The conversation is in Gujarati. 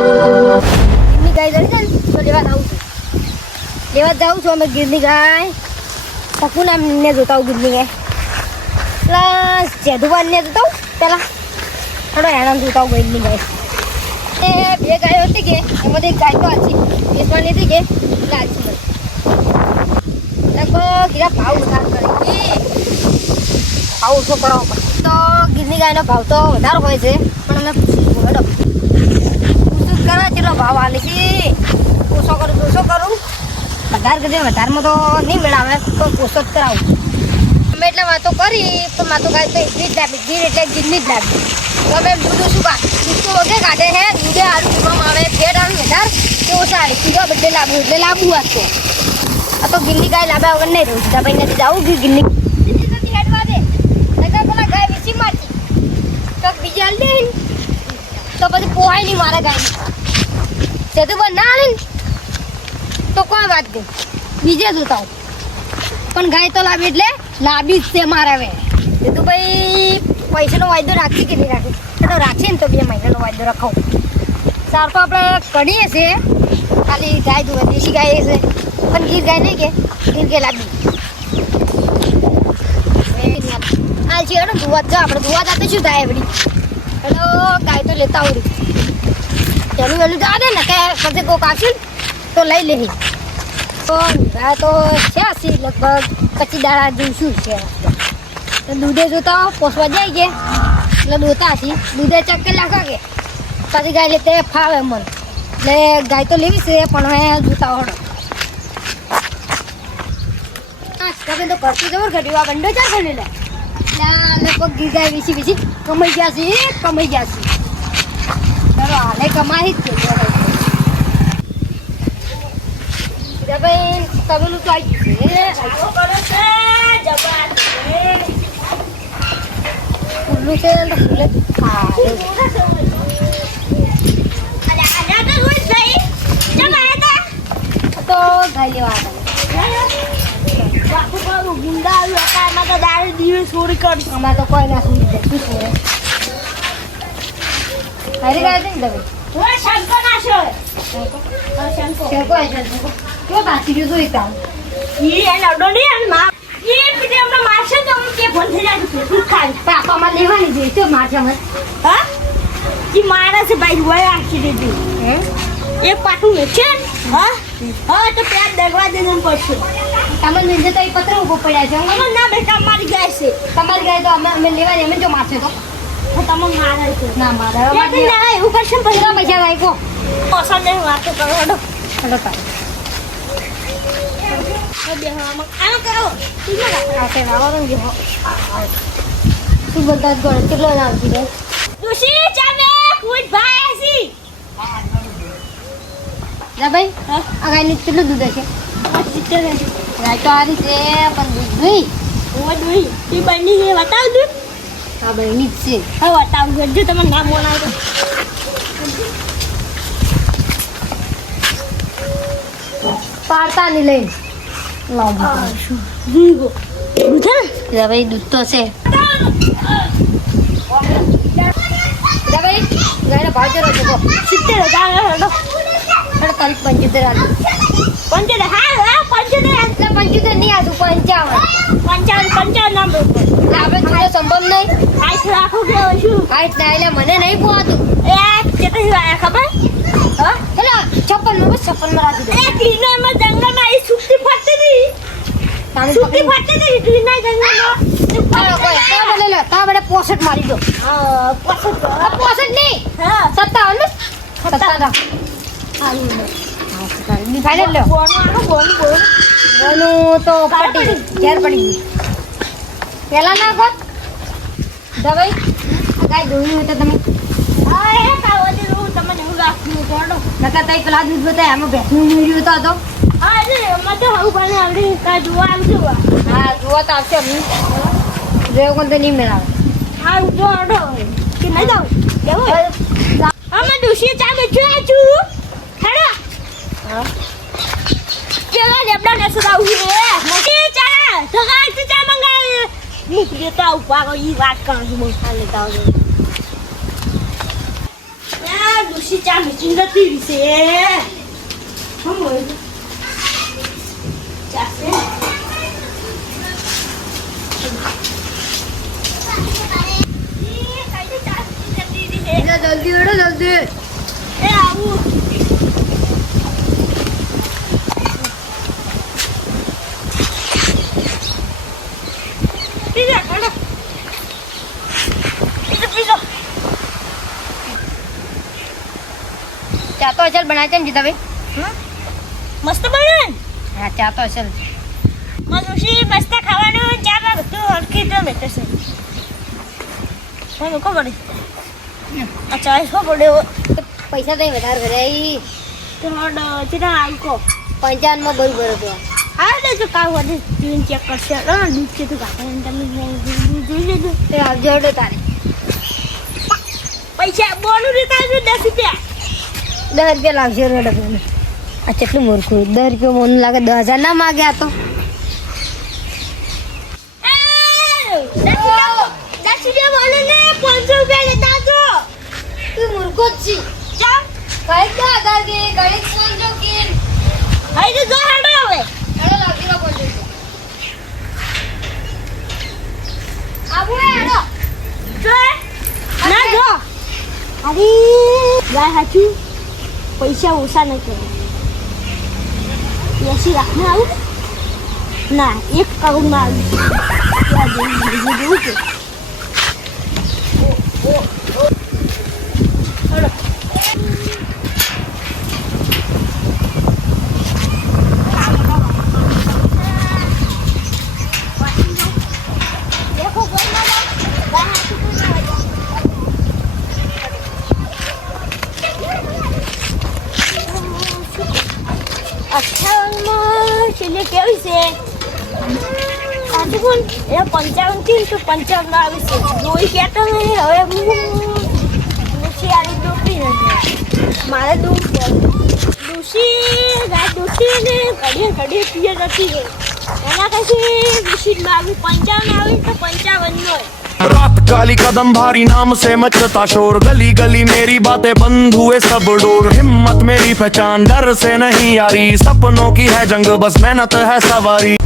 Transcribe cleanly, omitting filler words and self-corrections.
ગીરની ગાય જડી જાય ને તો લેવા જાઉં છું અમે ગીરની ગાય શકું ને જોતા હું ગીરની ગાય પ્લસ જેધુબાનને જોતા હું પેલા થોડો હેરાન જોતા હું ગીરની ગાય એ બે ગાયો હતી કે એમાંથી એક ગાય તો આછી વેચવાની હતી કે એટલે આછી મને લગભગ કીધા ભાવ વધારે કરે ભાવ ઓછો કરાવવો પડે તો ગીરની ગાયનો ભાવ તો વધારે હોય છે પણ અમે પૂછીશું મેડમ પૂછું કરવા કેટલો ભાવ આવે છે ઓછો કરું વધારે કરીએ વધારમાં તો નહીં મેળાવે તો ઓછો જ કરાવું અમે એટલે વાતો કરી પણ વાતો કાઢી તો એટલી જ લાગી ગીર એટલે ગીરની જ લાગી તો અમે દૂધ શું દૂધ તો વગેરે કાઢે છે દૂધે આડું પીવામાં આવે ફેટ આડું વધારે કે ઓછા આડે કીધો બધે લાવવું એટલે લાવવું હતો આ તો ગીરની ગાય લાવ્યા વગર નહીં રહું સીધા ભાઈ નથી જવું ગીરની હેડવા દે પેલા ગાય વેચી મારતી તો બીજી હાલ દે તો પછી પોહાય નહીં મારા ગાય તે તો બંધ ના હાલે ને તો કોઈ વાત નહીં બીજે જોતા પણ ગાય તો લાવી એટલે લાવી જ છે મારા હવે એ તો ભાઈ પૈસાનો વાયદો રાખી કે નહીં રાખી તો રાખશે ને તો 2 મહિનાનો વાયદો રખાવું સાર તો આપણે કરીએ છીએ ખાલી ગાય દુવા દેશી ગાય છે પણ ગીર ગાય નહીં કે ગીર કે લાવી હાલ છે ને દુવા જો આપણે દુવા જાતે શું થાય બધી એટલે ગાય તો લેતા આવડી તેનું વેલું જવા દે ને કે પછી કોક આવશે તો લઈ લે તો ગાય તો છે લગભગ 25 દાડા જેવું શું છે તો દૂધે જોતા પોસવા જાય કે એટલે દોતા હશી દૂધે ચક્કર લાખા કે પછી ગાય લેતે ફાવે મન એટલે ગાય તો લેવી છે પણ હવે જોતા હોડો તમે તો કરતી જબર ઘટ્યું આ બંડો ચાર ગણી લે લગભગ ગીર ગાય વેચી કમાઈ ગયા છે ચાલો હાલે કમાઈ જ છે ભાઈ તમેનું તો આવી ફૂલું છે ફૂલે તો ગાય લેવા અમારે તો કોઈ ના સુઈ જાય શું છોડે હારી ગાય છે ને તમે કેવો બાકી ગયો જોઈ તાવ પાપામાં લેવાની જોઈએ તો માથામાં હા ઈ મારે છે ભાઈ હોય આખી દીધી એક પાટું છે હા હા તો પેટ દગવા દેવું પડશે તમે નીચે તો એ પત્ર ઉભો પડ્યા છે અમે ના બેટા મારી ગાય છે તમારી ગાય તો અમે લેવાની અમે જો મારશે તો તમે મારે છે ના મારે ના એવું કરશે પૈસા પૈસા રાખો પસંદ નહીં વાતો કરો હલો તું બધા જ ગણે કેટલો આવતી રે દુશી ચામે કુટ ભાઈ જા ભાઈ આ ગાયને કેટલું દૂધ હશે ગાય તો હારી છે પણ દૂધ નહીં તું બની ગઈ બતાવ દૂધ હા ભાઈ ની જ છે હવે બતાવ જો તમે નામ બોલાવો પાડતા નહીં લઈને લાવ દૂધ જા ભાઈ દૂધ તો છે જા ભાઈ ગાયનો ભાવ ચલો છે 70,000 તારીખ 75 હા 75 નહીં આજુ 55 નામ આપણે થોડો સંભવ નહીં હાઈટ રાખો કે શું હાઈટ ના એટલે મને નહીં પોતું એ કેટલી વાર ખબર હા પેલા 56 માં રાખી દે એ ક્લીનરમાં જંગલમાં આવી સુક્તિ ફરતી હતી ક્લીનર જંગલમાં તા બડે 65 મારી દો 65 નહીં હા 57 ફાઇનલ લો બોનું તો પટી ઘેર પડી પેલા ના કોત દવાઈ ગાય દોઈ હોય તો તમે તમને હું રાખું થોડો નકા તઈ પેલા દૂધ બતાય આમાં ભેંસનું મેળ્યું તો હા મતે હું બને આવડી કા જોવા આવજો હા જોવા તો આવશે અમને જેવું કોઈ તો નહીં મેળાવે હા જો આડો કે નહીં જાવ કેવું અમે દુશી ચા બેઠા છું હેડો હા કેલા લેબડા ને સુદાવું છે નથી ચા સગાઈ ચા મંગાવી મૂક દેતા ઉપાડો ઈ વાત કરું છું બહુ ખાલી લેતા આવજો ડોશી ચા મશીન જતી વિશે હમ હોય ચાસે જલ્દી ઓડો જલ્દી એ આવું પીઝા ખાડો પીઝા ચા તો અસલ બનાવી છે ને જીતાભાઈ મસ્ત બને હા ચા તો અસલ મનુષ્ય મસ્ત ખાવાનું ચામાં બધું હરખી તો બેઠે છે મને ખબર આ ચાય શું પડ્યો પૈસા તો વધારે ભરાય તમારો ચિતા આંકો 55 માં બહુ ભરો તો આ લે જો કાવ વધે જીવન ચેક કરશે દૂધ છે તો કાકા તમે જોઈ લેજો તે આવજો ઓડો તારે પૈસા બોલું રીતા જો 10 રૂપિયા 10 રૂપિયા લાગશે રોડ પર આ કેટલું મૂર્ખું 10 રૂપિયા મને લાગે 10,000 ના માગ્યા તો તું મૂર્ખો જ છી કઈ તો આધાર કે ગણિત સમજો કે હેડો લાગી રો બોલ આબુ હેડો ના જો અરે ગાય હાચું પૈસા ઓછા ન કરે 80 રાખને આવું ના 1 કરોડ માં આવી દેવું છે છેલ્લે કેવી છે સાચું કોણ એ 55 થી તો 55 આવી છે જોઈ કહેતો નહીં હવે ડોશી આની ડોકી નથી મારે ડોશી ને ઘડીએ પીએ નથી એના કશી ડોશીમાં આવી 55 આવી તો 55 નો रात काली कदम भारी नाम से मचता शोर गली गली मेरी बातें बंद हुए सब डोर हिम्मत मेरी पहचान डर से नहीं यारी सपनों की है जंग बस मेहनत है सवारी